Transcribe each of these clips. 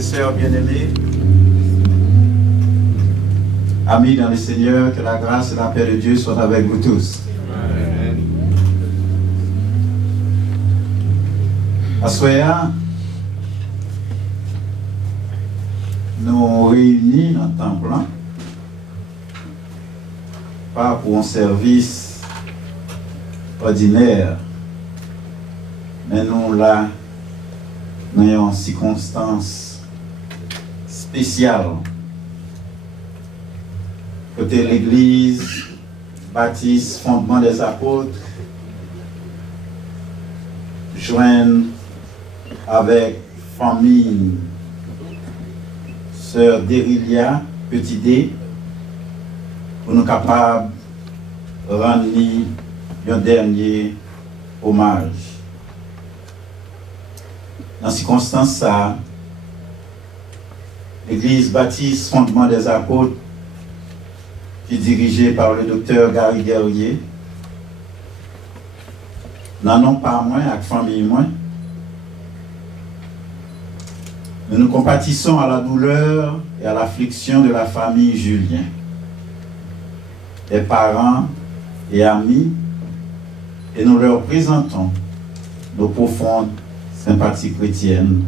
et sœurs bien-aimés, amis dans le Seigneur, que la grâce et la paix de Dieu soient avec vous tous. Amen. Assoya, nous réunis dans le temple, pas pour un service ordinaire, mais nous là, nous avons une circonstance spéciale. Côté l'église baptiste fondement des apôtres, joindre avec famille sœur Dérilia, petit D, pour nous capables de rendre un dernier hommage. Dans ces circonstances, l'église baptiste fondement des apôtres, qui est dirigée par le docteur Gary Guerrier, n'en ont pas moins, avec famille moins. Nous nous compatissons à la douleur et à l'affliction de la famille Julien, des parents et amis, et nous leur présentons nos profondes sympathies chrétiennes.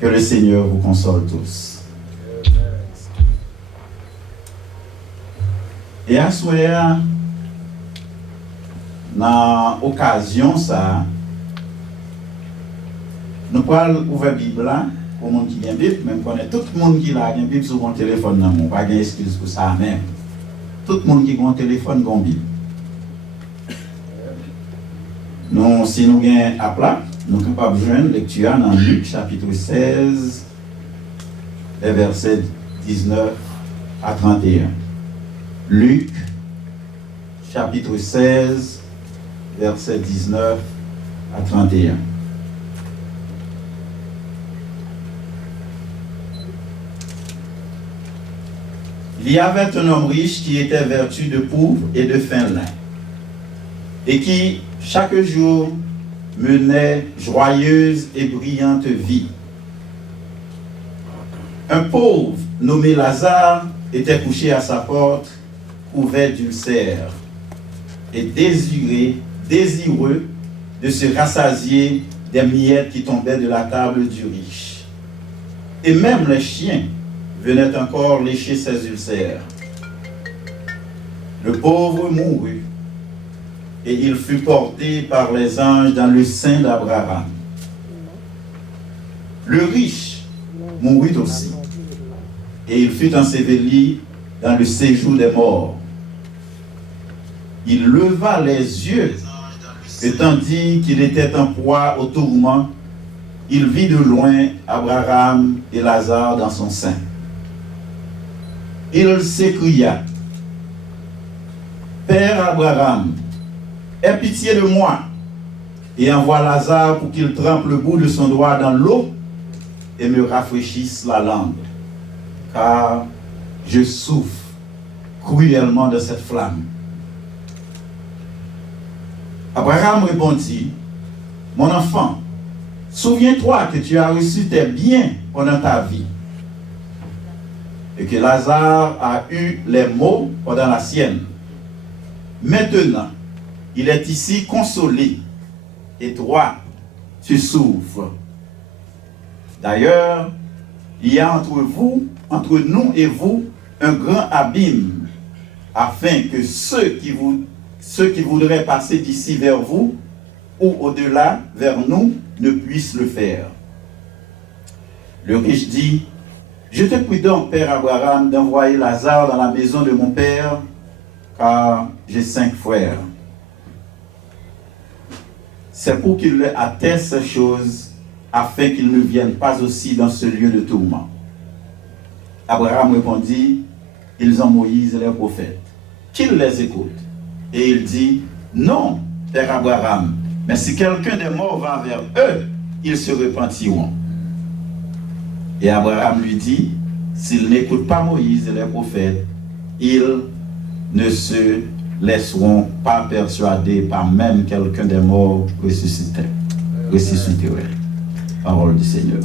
Que le Seigneur vous console tous. Et à ce moment-là, dans l'occasion, ça, nous pouvons ouvrir la Bible là, pour les gens qui ont la Bible, même connaît tout le monde qui a la Bible sur mon téléphone, non, pas d'excuse pour ça même. Tout le monde qui a un téléphone a une Bible. Nous, si nous avons à plat, nous sommes capables de joindre lecture dans Luc chapitre 16, les versets 19 à 31. Luc chapitre 16, versets 19 à 31. Il y avait un homme riche qui était vêtu de pourpre et de fin lin, et qui, chaque jour, menait joyeuse et brillante vie. Un pauvre nommé Lazare était couché à sa porte, couvert d'ulcères, et désireux de se rassasier des miettes qui tombaient de la table du riche. Et même les chiens venaient encore lécher ses ulcères. Le pauvre mourut, et il fut porté par les anges dans le sein d'Abraham. Le riche mourut aussi, et il fut enseveli dans le séjour des morts. Il leva les yeux, et tandis qu'il était en proie au tourment, il vit de loin Abraham et Lazare dans son sein. Il s'écria: Père Abraham, aie pitié de moi, et envoie Lazare pour qu'il trempe le bout de son doigt dans l'eau et me rafraîchisse la langue, car je souffre cruellement de cette flamme. Abraham répondit: Mon enfant, souviens-toi que tu as reçu tes biens pendant ta vie, et que Lazare a eu les maux pendant la sienne. Maintenant, il est ici consolé, et toi, tu souffres. D'ailleurs, il y a entre nous et vous, un grand abîme, afin que ceux qui voudraient passer d'ici vers vous, ou au-delà vers nous, ne puissent le faire. Le riche dit: Je te prie donc, Père Abraham, d'envoyer Lazare dans la maison de mon père, car j'ai 5 frères. C'est pour qu'il leur atteste ces choses, afin qu'ils ne viennent pas aussi dans ce lieu de tourment. Abraham répondit: Ils ont Moïse et les prophètes, qu'ils les écoutent. Et il dit: Non, Père Abraham, mais si quelqu'un des morts va vers eux, ils se repentiront. Et Abraham lui dit: S'ils n'écoutent pas Moïse et les prophètes, ils ne se laisseront pas persuader par même quelqu'un des morts ressusciterait. Parole du Seigneur.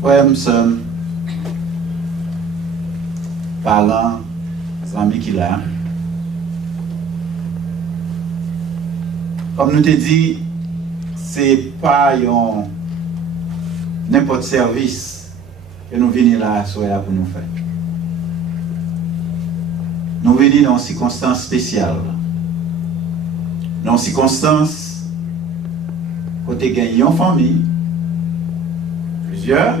frères, sœurs, parents, amis qui là. Comme nous te dit, c'est pas n'importe service que nous venons là pour nous faire. Nous venons dans une circonstance spéciale. Dans une circonstance côté gagné en famille, plusieurs,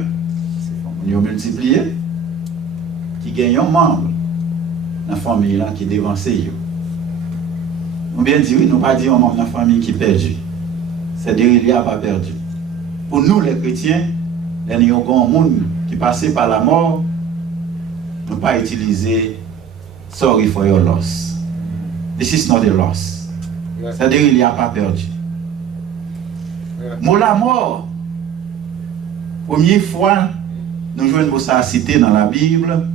nous avons multiplié, qui gagnent un membre dans la famille là, qui dévance. Nous bien dit oui, nous pas dire un membre de la famille qui est perdu. C'est-à-dire qu'il n'y a pas perdu. Pour nous les chrétiens, il y a un monde qui passait par la mort, nous pas utiliser sorry for your loss. This is not a loss. C'est-à-dire qu'il n'y a pas perdu. Mot la mort, première fois, nous jouons ça cité dans la Bible,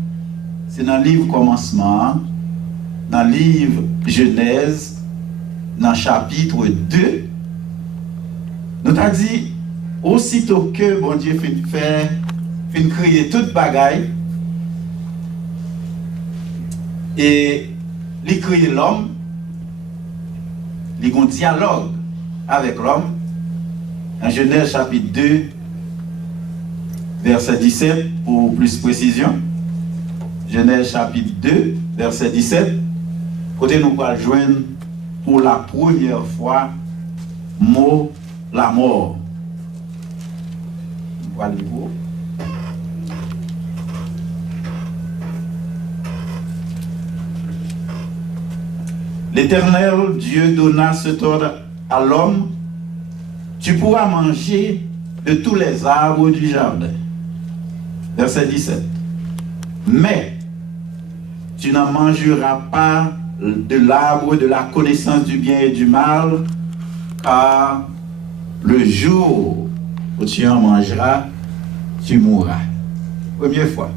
c'est dans le livre Commencement, dans le livre Genèse, dans le chapitre 2. Nous avons dit, aussitôt que bon Dieu fait créer toute bagaille, et il crée l'homme, il a un dialogue avec l'homme. En Genèse chapitre 2, verset 17, pour plus précision. Genèse chapitre 2, verset 17. Côté nous allons joindre pour la première fois mot la mort. Voilà. L'Éternel Dieu donna cet ordre à l'homme: tu pourras manger de tous les arbres du jardin. Verset 17. Mais tu n'en mangeras pas de l'arbre de la connaissance du bien et du mal, car le jour où tu en mangeras, tu mourras. Première fois.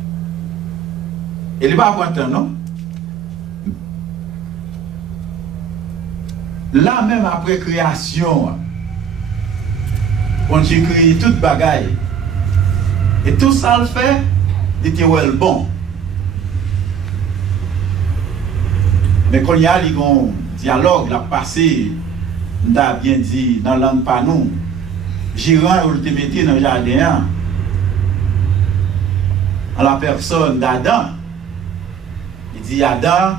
Il n'est pas content, non? Là même après création, quand tu crées toute bagaille, et tout ça le fait, il était bon. Mais quand il y a un dialogue, la passé, on a bien dit dans la langue pas nous, Gérant, il te mettait dans le jardin, en la personne d'Adam. Il dit Adam,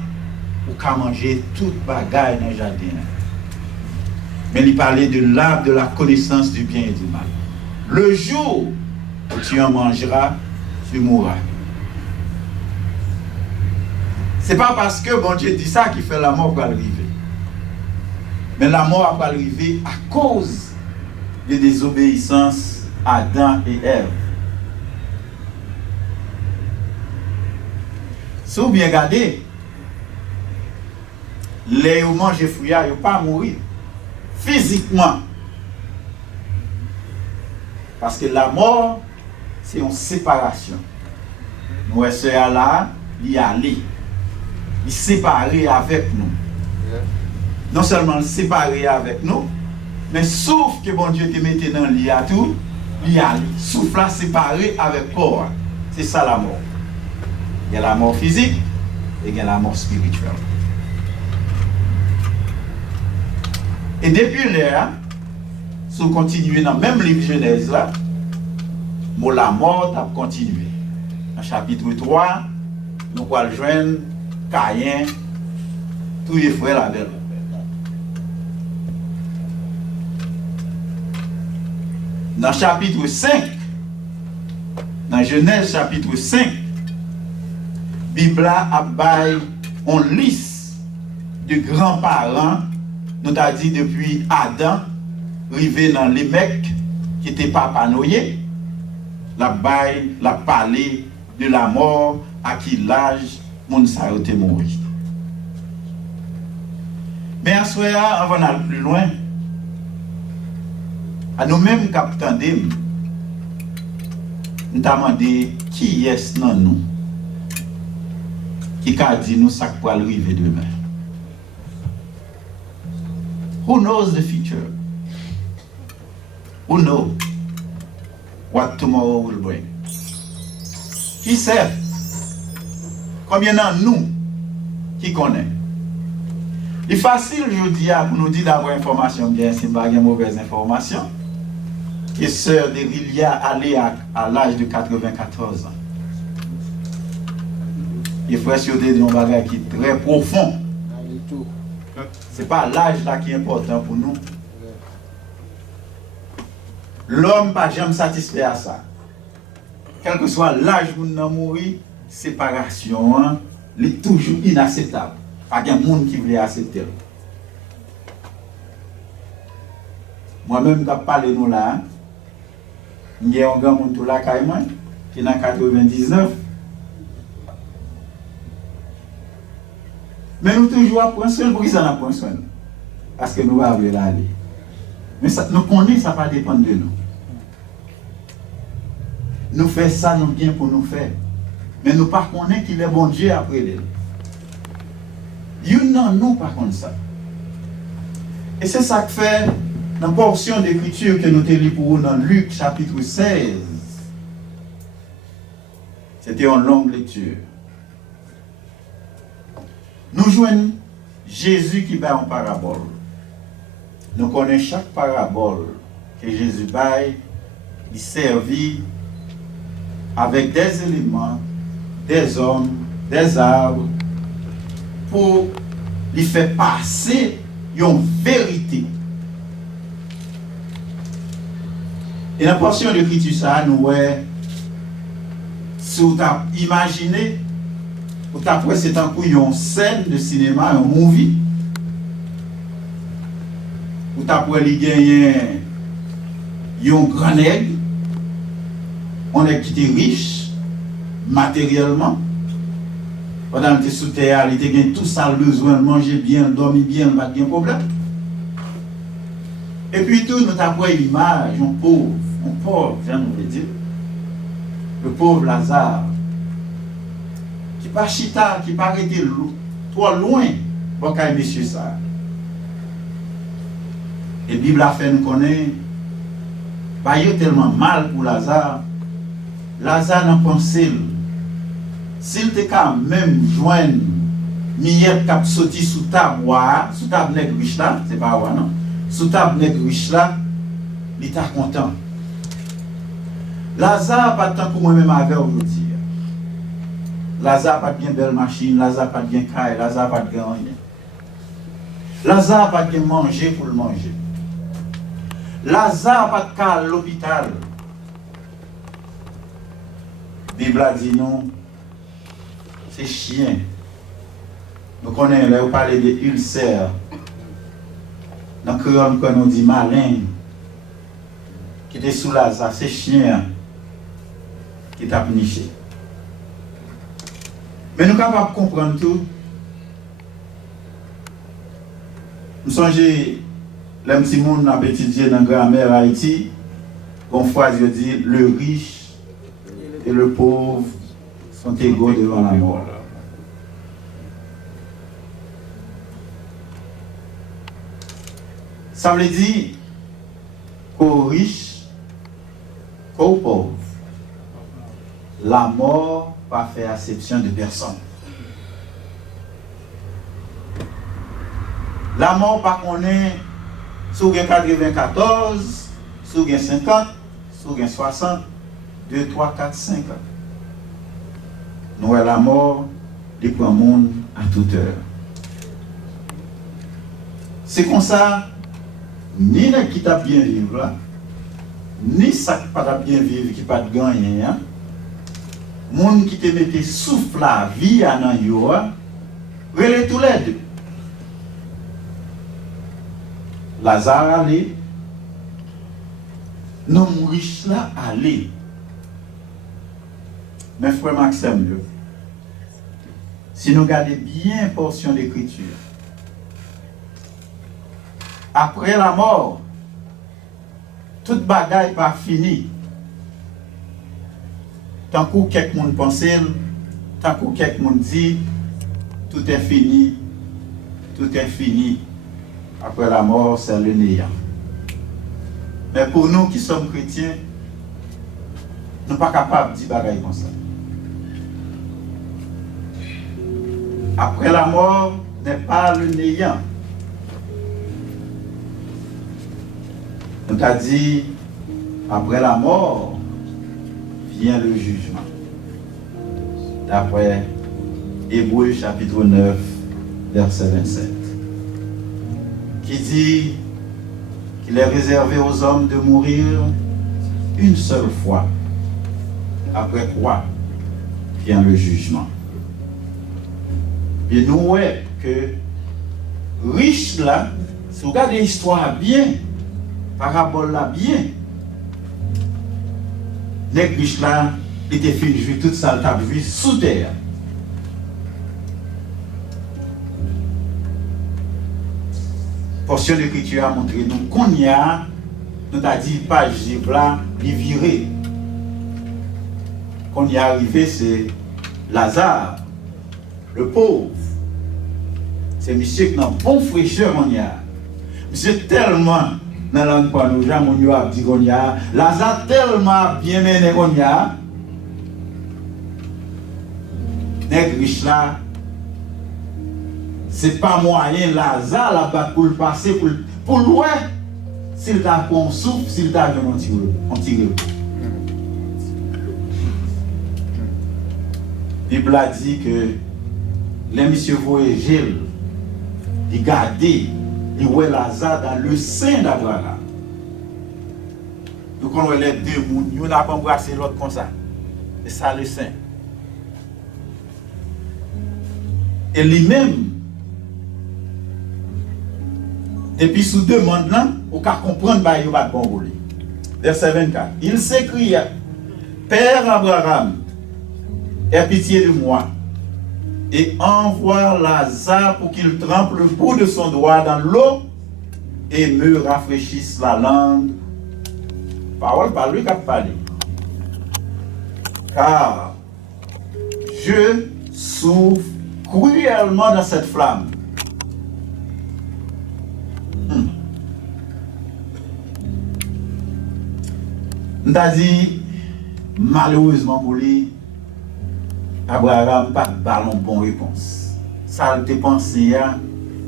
vous pouvez manger toute bagaille dans le jardin. Mais il parlait de l'arbre de la connaissance du bien et du mal. Le jour où tu en mangeras, tu mourras. Ce n'est pas parce que bon Dieu dit ça qu'il fait la mort pour arriver. Mais la mort va arriver à cause de désobéissance Adam et Ève. Si vous bien regardez, les gens mangent des fruits, ils ne vont pas mourir physiquement. Parce que la mort, c'est une séparation. Nous, c'est là, il y aller. Il séparé avec nous. Non seulement séparé avec nous, mais sauf que bon Dieu te mette dans l'île à tout, il y a souffle séparé avec corps. C'est ça la mort. Il y a la mort physique et il y a la mort spirituelle. Et depuis là, si vous continuez dans le même livre Genèse là, la mort a continué. Dans chapitre 3, nous allons joindre Caïn, tous les frères là-dedans. Dans chapitre 5, dans Genèse chapitre 5, Bible a bail en liste de grands-parents, nous t'a dit depuis Adam, arrivé dans les mecs qui étaient papa Noé, la bail, la parlé de la mort, à qui l'âge, mon sa été mort. Mais à ce moment, avant d'aller plus loin, à nous-mêmes qui attendons, nous avons demandé qui est dans nous, qui a dit nous ça pour arriver demain. Who knows the future? Who knows what tomorrow will bring? Qui sait? Combien d'entre nous qui connaît? Il est facile, je dis, pour nous dire d'avoir information bien, si pas une mauvaise information. Et sœur de Rilia allait à l'âge de 94 ans. Il faut assurer d'un bagage qui est très profond. Ce n'est pas l'âge là qui est important pour nous. L'homme pas jamais satisfait à ça. Quel que soit l'âge où nous mourir, séparation, hein, est toujours inacceptable. Pas de monde qui veut accepter. Moi-même, je parle de nous là. Il y a un grand monde là qui est en 99. Mais nous toujours à point seul, pour qui ça n'a point seul? Parce que nous avons aller. Mais ça, nous connaissons, ça va dépendre de nous. Nous faisons ça, nous bien pour nous faire. Mais nous ne connaissons pas qu'il est bon Dieu après lui. Nous par contre ça. Et c'est ça que fait dans la portion d'écriture que nous te lisons pour vous dans Luc chapitre 16. C'était une longue lecture. Nous joignons Jésus qui bat en parabole. Nous connaissons chaque parabole que Jésus baille, il servit avec des éléments, des hommes, des arbres, pour lui faire passer une vérité. Et dans la portion de l'écriture, ça, nous, si vous avez imaginé, vous avez c'est un coup une scène de cinéma, un movie. Vous avez gagné un grand nègre, on est qui était riche matériellement. Pendant que tu es sous terre, il était tout ça besoin de manger bien, dormir bien, pas de problème. Et puis tout, nous avons l'image, un pauvre, on veut dire, le pauvre Lazare, qui pas chita, qui pas arrêté trop loin pour qu'il monsieur ça. Et la Bible a fait nous connaître, pas tellement mal pour Lazare. Lazare n'a pensé, s'il était quand même joindre miette qui a sauté sous table nègre riche là, c'est pas vrai non, sous table nègre riche là, il était content. Lazare pas tant que moi-même avec aujourd'hui. Lazare pas de belle machine, Lazare pas de bien caille, Lazare pas de rien. Lazare pas de manger pour le manger. Lazare pas de cas à l'hôpital. La Bible a dit non, c'est chien. Nous connaissons, là, vous parlez de ulcères. Dans le créole, on dit malin. Qui était sous Lazare, c'est chien qui t'a niché. Mais nous sommes capables de comprendre tout. Nous songeons, les petits monde a étudié dans la grammaire Haïti, qu'on phrase dit le riche et le pauvre sont égaux devant la mort. Ça veut dire qu'aux riches, qu'aux pauvres, la mort pas fait acception de personne. La mort pas connaît sur 94, sur 50, sur 60, 2, 3, 4, 5 ans. Nous, la mort, il prend le monde à toute heure. C'est comme ça, ni les qui t'a bien vivre là, ni ça qui pas bien vivre qui pas de gagner. Hein? Monde qui te mette souffle la vie à nan yo, relè tous les deux. Lazare allait, non riche là allait. Mais frère Maxime, si nous regardons bien portion d'écriture, après la mort, toute bagaille pas fini. Tant que quelqu'un pense, tant que quelqu'un dit, tout est fini, tout est fini. Après la mort, c'est le néant. Mais pour nous qui sommes chrétiens, nous ne sommes pas capables de dire bagaille comme ça. Après la mort n'est pas le néant. On t'a dit, après la mort vient le jugement. D'après Hébreux chapitre 9, verset 27. Qui dit qu'il est réservé aux hommes de mourir une seule fois. Après quoi vient le jugement. Et nous voyons que riche là, si vous regardez l'histoire bien, parabole là bien, les riches là étaient fait jouer toute ça table vie sous terre. Portion d'écriture a montré nous qu'on y a, nous a dit page livre là, il viré. Qu'on y est arrivé, c'est Lazare, le pauvre. C'est monsieur qui a un bon fraîcheur on y a. Monsieur tellement dans la langue pas nous gens on a dit qu'on y a. Lazare tellement bien mené qu'on y a. Nèg riche là. C'est pas moyen Lazare là-bas pour le passer pour loin. S'il t'a qu'on souffle, s'il t'a on tire. La Bible a dit que les messieurs voyageaient, ils gardaient, ils voyaient Lazare dans le sein d'Abraham. Donc on les deux mondes, nous n'avons pas embrassé l'autre comme ça. Et ça le sein. Et lui-même, depuis sous demande là, on peut comprendre que il va bon. Verset 24. Il s'écria, Père Abraham, aie pitié de moi et envoie Lazare pour qu'il trempe le bout de son doigt dans l'eau et me rafraîchisse la langue. Parole par lui qui a parlé. Car je souffre cruellement dans cette flamme. On t'a dit, malheureusement pour lui, Abraham pas de ballon bonne réponse. Ça te pensé,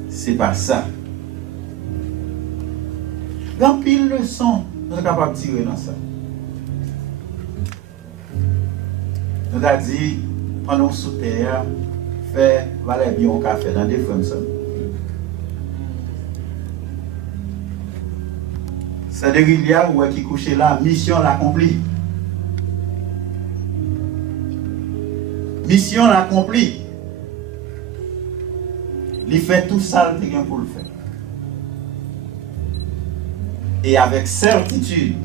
c'est pas ça. Dans pile leçon, nous sommes capables de tirer dans ça. Nous avons dit, pendant sous terre, faire valer bien au café dans des frères. C'est des rivières qui couchent là, mission l'accomplie. Mission l'accomplie. Il fait tout ça pour le faire. Et avec certitude,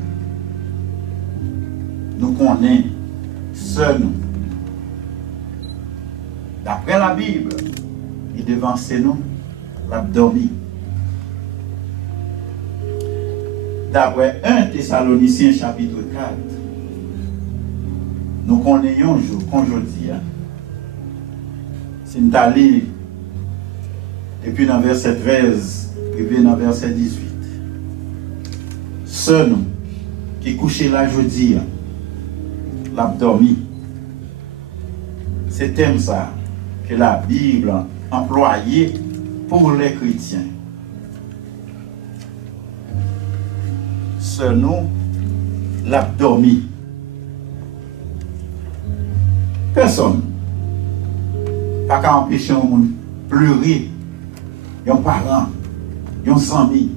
nous connaissons seuls nous. D'après la Bible, il devance nous, l'a dormi. D'après 1 Thessaloniciens chapitre 4, nous connaissons un jour, quand je dis, c'est une allé depuis dans verset 13, et dans verset 18. Ceux nous qui couchent là jeudi, l'a dormi. C'est thème ça que la Bible a employé pour les chrétiens. Ceux nous l'a dormi. Personne pas qu'à empêcher un monde pleurer, un parent, un ami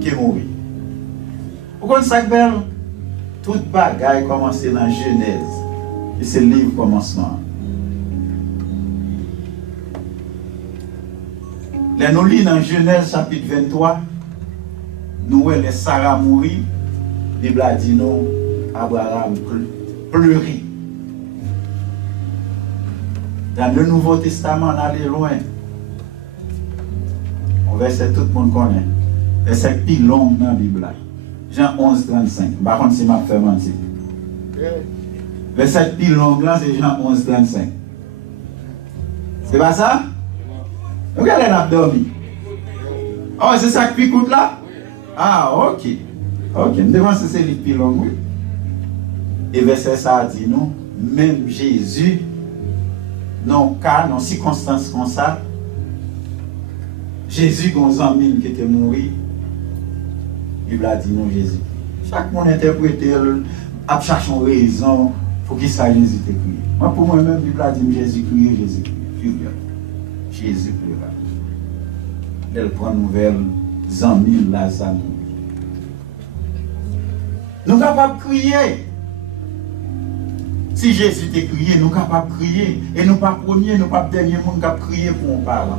qui est mort. Vous connaissez ça, belle? Toute bagaille commence dans Genèse. Et c'est le livre commencement. Là, nous lisons dans Genèse chapitre 23, nous voyons les Sarah mourir. La Bible a dit non, Abraham pleurait. Dans le Nouveau Testament, on allait loin. On verset tout le monde connaît. Verset plus long dans la Bible. Jean 11, 35. Par contre, si je fais mentir. Verset plus long là, c'est Jean 11, 35. C'est pas ça? Regardez l'abdomen. Oh, c'est ça qui picoute là? Ah, ok. Ok, nous devons c'est le plus long. Oui. Et verset ça dit nous, même Jésus non cas, non circonstances comme ça, Jésus, gon ami qui était mort, la Bible a dit non Jésus. Chaque monde interprète, a cherché une raison pour qu'il soit Jésus crié. Moi, pour moi-même, la Bible a dit Jésus crié, Jésus crié. Jésus crié. Elle prend nouvelle, amis Lazare. Nous sommes capables de crier. Si Jésus t'a crié, nous sommes capables de crier. Et nous ne sommes pas premiers, nous ne sommes pas derniers monde qui a crié pour nous parler.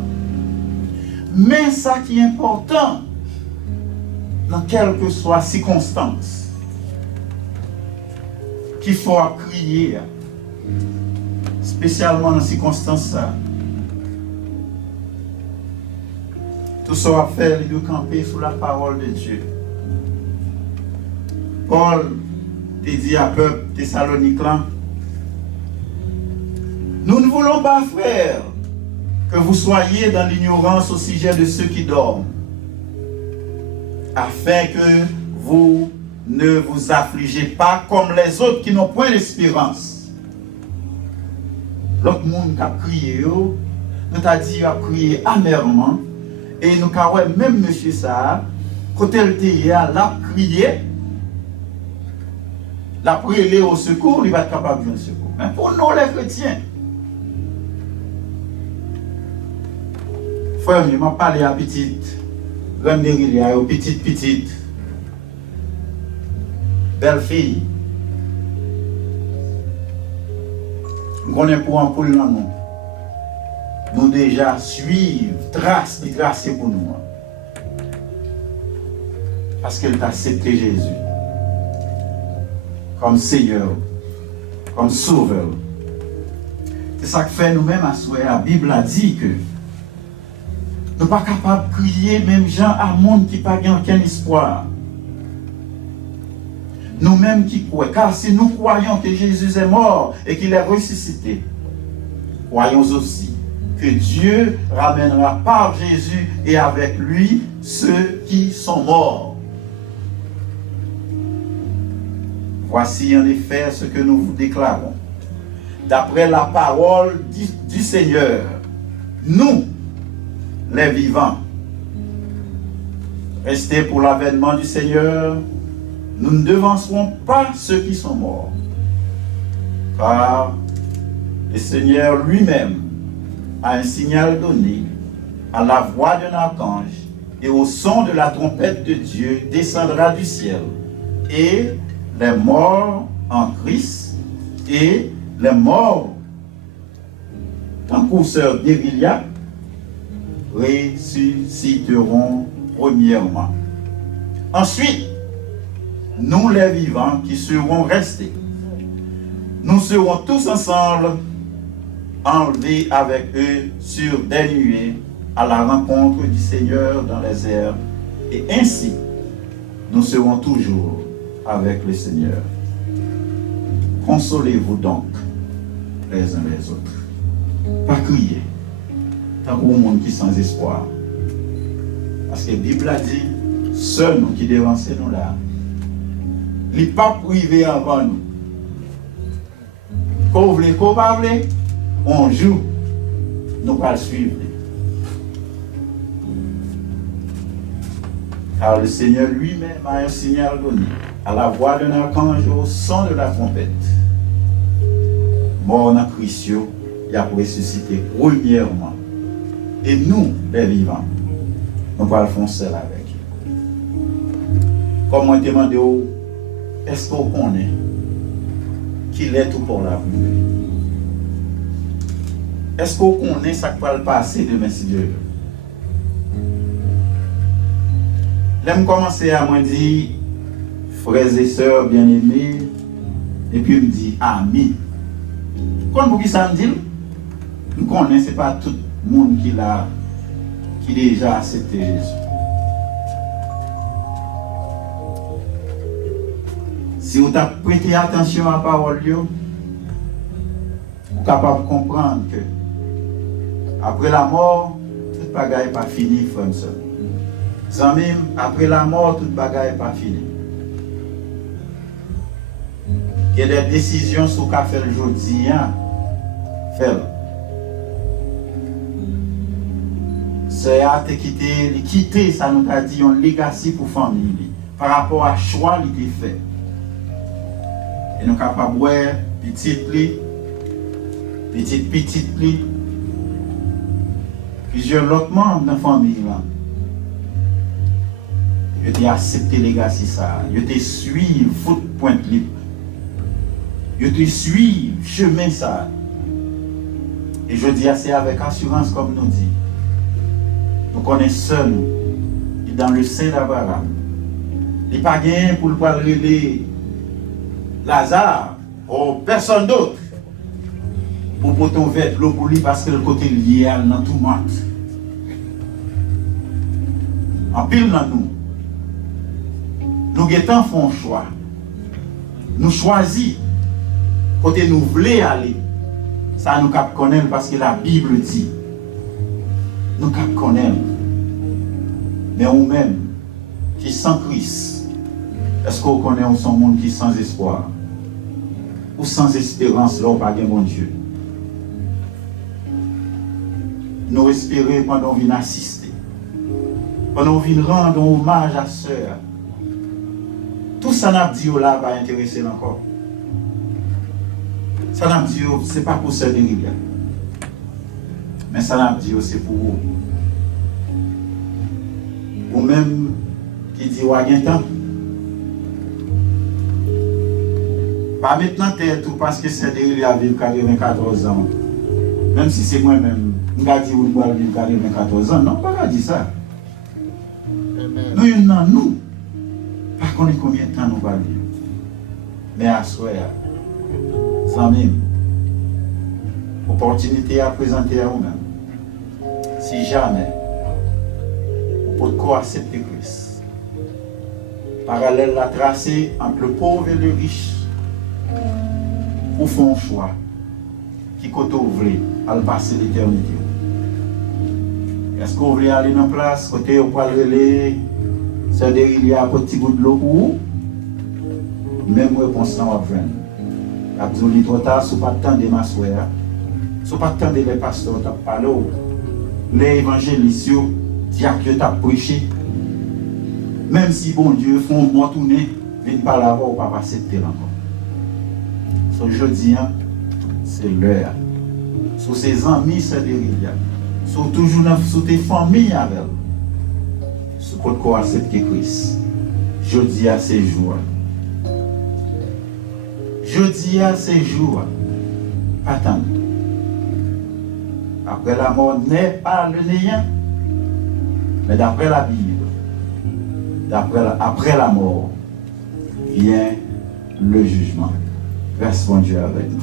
Mais ça qui est important, dans quelle que soit la circonstance, qu'il faut crier, spécialement dans ces circonstances, tout ça va faire, il doit camper sous la parole de Dieu. Paul te dit à peuple Thessalonicain, nous ne voulons pas, frères, que vous soyez dans l'ignorance au sujet de ceux qui dorment, afin que vous ne vous affligez pas comme les autres qui n'ont point d'espérance. L'autre monde qui a crié, nous t'a dit à crier amèrement, et nous avons même monsieur ça, quand elle était là, l'a crié, l'a prié au secours, il va être capable de secours. Mais pour nous les chrétiens, frère, je m'a parlé à petite, grande guérilla, aux petite, belle fille. Je connais pour un poule dans nous. Nous déjà suivre, tracer pour nous. Parce qu'elle t'a accepté Jésus comme Seigneur, comme Sauveur. C'est ça que fait nous-mêmes à souhait. La Bible a dit que nous ne sommes pas capables de crier, même gens à monde qui n'a pas aucun espoir. Nous-mêmes qui croyons, car si nous croyons que Jésus est mort et qu'il est ressuscité, croyons aussi que Dieu ramènera par Jésus et avec lui ceux qui sont morts. Voici en effet ce que nous vous déclarons. D'après la parole du Seigneur, nous, les vivants, restés pour l'avènement du Seigneur, nous ne devancerons pas ceux qui sont morts. Car le Seigneur lui-même a un signal donné, à la voix d'un archange et au son de la trompette de Dieu descendra du ciel. Et les morts en Christ et les morts en courseur d'Évilia ressusciteront premièrement. Ensuite, nous les vivants qui serons restés, nous serons tous ensemble enlevés avec eux sur des nuées à la rencontre du Seigneur dans les airs, et ainsi nous serons toujours avec le Seigneur. Consolez-vous donc les uns les autres. Pas crier, tant pour le monde qui est sans espoir. Parce que la Bible a dit, seuls nous qui devancent nous là, il n'est pas privé avant nous. Qu'on voulait, qu'on va vouloir, on joue, nous pas le suivre. Car le Seigneur lui-même a un signal donné, à la voix d'un archange au son de la trompette. Mort dans Christ, il a ressuscité premièrement. Et nous, les vivants, nous allons faire cela avec eux. Comme on demande, est-ce qu'on connaît qu'il est tout pour la vie? Est-ce qu'on connaît ça qui va le passer demain si Dieu veut? Là, je commence à me dire, frères et sœurs bien-aimés, et puis je me dis, amis. Quand vous ça me dit, nous connaissons pas tout le monde qui déjà accepté Jésus. Si vous avez prêté attention à la parole, vous êtes capable de comprendre que après la mort, toute bagaille n'est pas finie, frère et sœur. Même après la mort, toute bagaille n'est pas finie. Il y a des décisions sur ce qu'a fait aujourd'hui. Faites. c'est à te quitter, ça nous a dit un legacy pour famille par rapport à choix qui était fait. Et nous sommes capables de voir petite, plusieurs autres membres de la famille. Ils ont accepté les legacy ça. Ils ont suivi footprint libre. Ils ont suivi chemin ça. Et je dis c'est avec assurance comme nous dit. Nous connaissons seul dans le sein d'Abraham. Il n'y a pas gain pour le parler Lazare ou personne d'autre pour porter un verre de l'eau pour lui parce que le côté lié dans tout le monde. En pile dans nous guettons font choix. Nous choisissons côté nous voulons aller. Ça nous cap connaître parce que la Bible dit. Nous cap connaître. Mais nous-mêmes qui sans Christ, est-ce qu'on connaît son monde qui sans espoir? Ou sans espérance là, on pas mon Dieu. Nous espérons pendant qu'on vient assister. Pendant qu'on vient rendre hommage à sœur. Tout ça n'a dit là va intéresser encore. Ça n'a dit c'est pas pour sœur de Rivière. Mais ça n'a dit c'est pour vous. Ou même qui dit ouais gain temps. Pas maintenant tête tout parce que c'est de a vivre 94 ans. Même si c'est moi-même, je vais dire que je vais vivre 94 ans. Non, pas dire ça. Nous, par contre, combien de temps nous allons vivre. Mais à soi, sans même, opportunité à présenter à vous-même. Si jamais, vous pouvez accepter Christ. Parallèle à tracer entre le pauvre et le riche. Ou font un choix qui côté vous voulez à passer l'éternité. Est-ce que vous voulez aller dans place côté vous pouvez aller c'est derrière il y a un petit bout de l'eau pour vous? Même réponse dans votre veine. La besoin trop tard, si vous pas temps de m'asseoir, si vous pas temps de les pasteurs t'a parlé, les évangélistes diacres t'a prêché. Même si bon Dieu font moi tourner, viennent pas là-bas ou pas accepter encore. Aujourd'hui, c'est l'heure. Sur ses amis, c'est derrière. Sur toujours sur tes familles avec eux. Ce pourquoi accepter Christ. Jeudi à ces jours. Jeudi à ces jours. Attends. Après la mort n'est pas le néant. Mais d'après la Bible, après la mort, vient le jugement. Reste bon Dieu avec nous.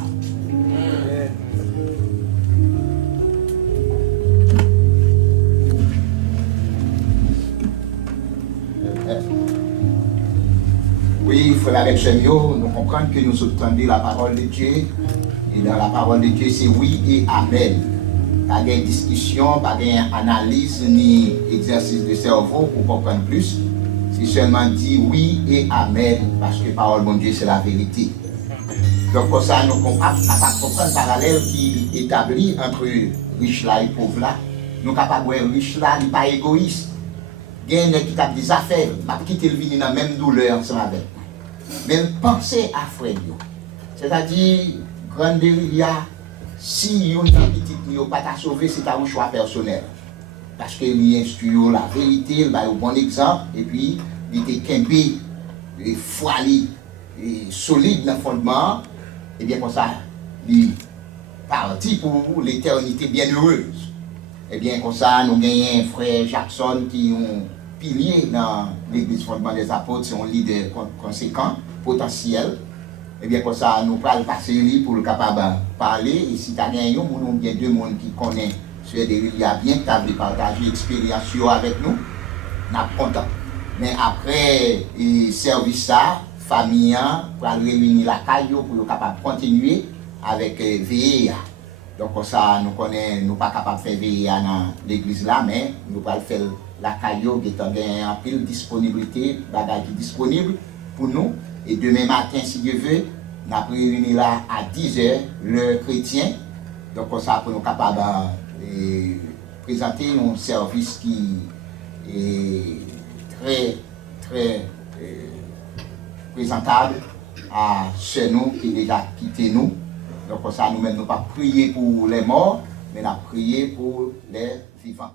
Oui, frère avec Chemio, nous comprenons que nous entendons la parole de Dieu. Et dans la parole de Dieu, c'est oui et amen. Pas de discussion, pas d'analyse ni exercice de cerveau pour comprendre plus. C'est seulement dit oui et amen parce que la parole de Dieu, c'est la vérité. Donc, pour ça, nous sommes capables de comprendre le parallèle qui est établi entre riche là et pauvre là. Nous sommes capables de voir riche là, il n'est pas égoïste. Il y a qui a des affaires, qui te vient dans la même douleur ensemble avec. Mais pensez à frère. C'est-à-dire, grande guérilla, si on a petit qui n'a pas sauvé, c'est un choix personnel. Parce qu'il instruit la vérité, il va au bon exemple, et puis il était campé, foili, solide dans le fondement. Et bien comme ça, il est parti pour l'éternité bienheureuse. Et bien comme ça, nous gagnons un frère Jackson qui est un pilier dans l'église fondement des apôtres, c'est un leader conséquent, potentiel. Et bien comme ça, nous allons passer pour le capable de parler. Et si tu as gagné, nous avons bien deux personnes qui connaissent sur des liens bien, qui ont partagé l'expérience avec nous, nous sommes contents. Mais après le service, ça, famille pour réunir la caillou pour être capable de continuer avec VIA. Donc comme ça, nous connaissons, nous pas capable de faire VIA dans l'église là, mais nous allons faire la caillou qui est en pile disponibilité, bagage disponible pour nous. Et demain matin, si Dieu veut, nous allons réunir là à 10h, l'heure chrétien. Donc comme ça, pour nous capables présenter un service qui est très présentable à chez nous qui déjà quitté nous. Donc, ça nous-mêmes, nous pas prier pour les morts, mais nous prier pour les vivants.